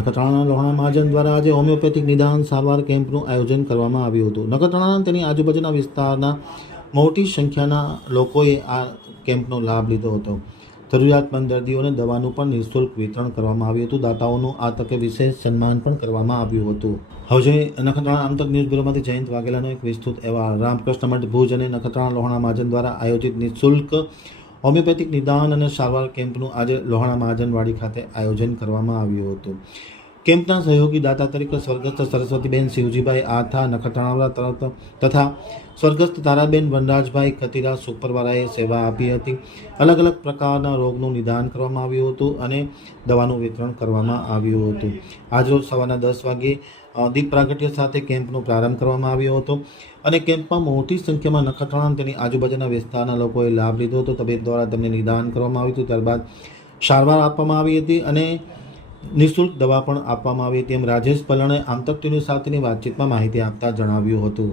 નખત્રાણાના લોહાણા મહાજન દ્વારા આજે હોમિયોપેથિક નિદાન સારવાર કેમ્પનું આયોજન કરવામાં આવ્યું હતું. નખત્રાણા તેની આજુબાજુના વિસ્તારના મોટી સંખ્યાના લોકોએ આ કેમ્પનો લાભ લીધો હતો. જરૂરિયાતમંદ દર્દીઓને દવાનું પણ નિઃશુલ્ક વિતરણ કરવામાં આવ્યું હતું. દાતાઓનું આ તકે વિશેષ સન્માન પણ કરવામાં આવ્યું હતું. હવે નખત્રાણા આમતક ન્યૂઝ બ્યુરોમાંથી જયંત વાઘેલાનો એક વિસ્તૃત અહેવાલ. રામકૃષ્ણ મઠ ભુજ અને નખત્રાણા લોહાણા મહાજન દ્વારા આયોજિત નિઃશુલ્ક હોમિયોપેથિક નિદાન અને સારવાર કેમ્પનું આજે લોહાણા મહાજનવાડી ખાતે આયોજન કરવામાં આવ્યું હતું. કેમ્પના સહયોગી દાતા તરીકે સ્વર્ગસ્થ સરસ્વતીબેન શિવજીભાઈ આથા નખત્રાણા તથા સ્વર્ગસ્થ તારાબેન વનરાજભાઈ ખતીરા સુપરવાળાએ સેવા આપી હતી. અલગ અલગ પ્રકારના રોગનું નિદાન કરવામાં આવ્યું હતું અને દવાનું વિતરણ કરવામાં આવ્યું હતું. આજરોજ સવારના 10 વાગ્યે દીપ પ્રાગટ્ય સાથે કેમ્પનો પ્રારંભ કરવામાં આવ્યો હતો અને કેમ્પમાં મોટી સંખ્યામાં નખત્રાણા તેની આજુબાજુના વિસ્તારના લોકોએ લાભ લીધો હતો. તબીબ દ્વારા તેમને નિદાન કરવામાં આવ્યું હતું. ત્યારબાદ સારવાર આપવામાં આવી હતી અને નિઃશુલ્ક દવા પણ આપવામાં આવી હતી. એમ રાજેશ પલણે આમતક ટીવી સાથેની વાતચીતમાં માહિતી આપતા જણાવ્યું હતું.